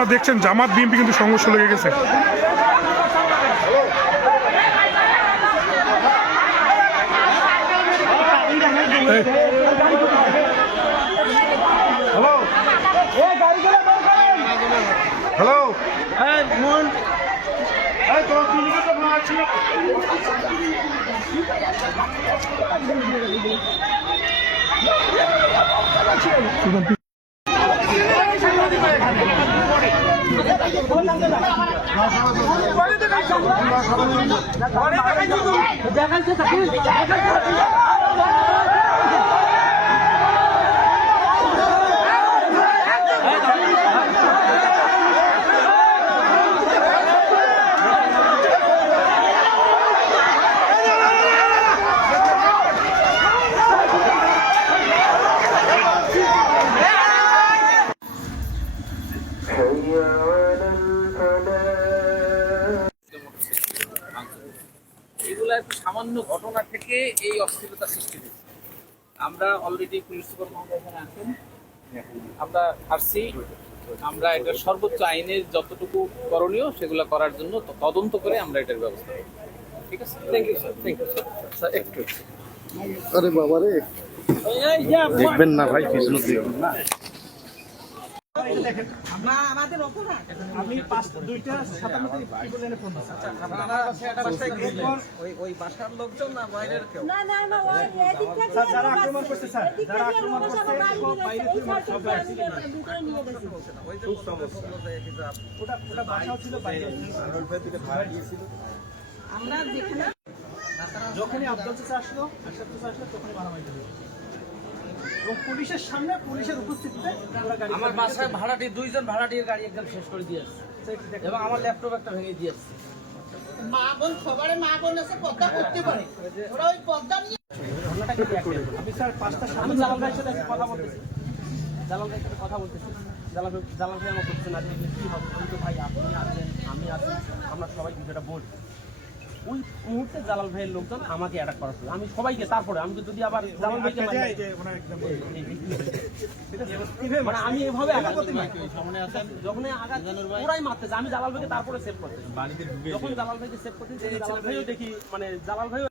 আপনারা দেখছেন জামাত বিএনপি কিন্তু সংঘর্ষ লেগে গেছে। হ্যালো এগুলো একটা সামান্য ঘটনা থেকে এই অস্থিরতা সৃষ্টি হয়েছে। আমরা অলরেডি পুলিশ সুপার মহোদয় এখানে আছেন, আমরা আসছি। আমরা এটার সর্বোচ্চ আইনের যতটুকু করণীয় সেগুলো করার জন্য তদন্ত করে আমরা এটার ব্যবস্থা করব। ঠিক আছে, thank you sir, thank you sir. একটু আরে বাবা রে, দেখবেন না ভাই, পিছনে দেখবেন না। ওই বাসার লোকজন না বাইরের কেউ? যারা আক্রমণ করছে স্যার, যারা আক্রমণ করছে ওটা বাসাও ছিল, বাইরে আমরা যেখানে যখনই আব্দুল চাচা আসলো, আশরাফ চাচা আসলো, তখনই মারামারি হলো এবং পুলিশের সামনে, পুলিশের উপস্থিতিতে আমার বাসায় ভাড়াটি, দুইজন ভাড়াটির গাড়ি একদম শেষ করে দিয়ে আসছে এবং আমার ল্যাপটপ একটা ভেঙে দিয়ে আসছে। মা বোন সবারে মা বোন আছে পদ্মা করতে পারে, ওরা ওই পদ্মা নিয়ে আমি স্যার 5টা সামনে জালাল ভাইয়ের সাথে কথা বলতেছি, জালাল ভাইয়ের সাথে কথা বলতেছি। জালাল ভাই আমার করছেন আর কি হবে, আমি তো ভাই আপনি আছেন, আমি আছি, আমরা সবাই বিষয়টা বলছি। ওই মুহূর্তে জালাল ভাইয়ের লোকজন আমাকে অ্যাটাক করা শুরু, আমি সবাইকে, তারপরে আমি যদি আবার জালাল ভাইকে মানে আমি এভাবে আঘাত করতে পারি, যখন আঘাত ওরাই মারতেছে, আমি জালাল ভাইকে তারপরে সেভ করতেছি। যখন জালাল ভাইকে সেভ করতেছি, জালাল ভাইও দেখি মানে জালাল ভাইও